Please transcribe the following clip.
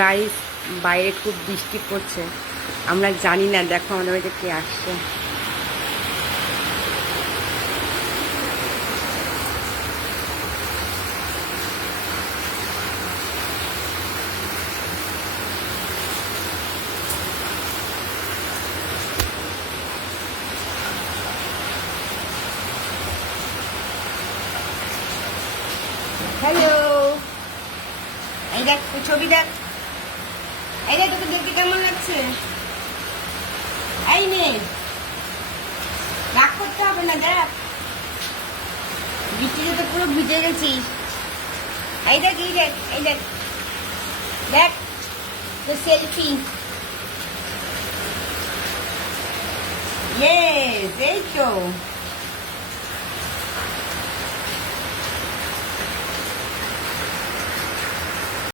Guys, বাইরে খুব বৃষ্টি পড়ছে। আমরা জানি না, দেখো আমাদের বাড়িতে কে আসছে। হ্যালো, এই দেখ ছবি দেখ। এই দেখ, তোকে দেখতে কেমন লাগছে? এই নে, রাগ করতে হবে না, দেখ বৃষ্টিতে তো পুরো ভিজে গেছিস। এই দেখ, এই দেখ, এই দেখ, দেখ তো সেলফি। ইয়েস, এই তো।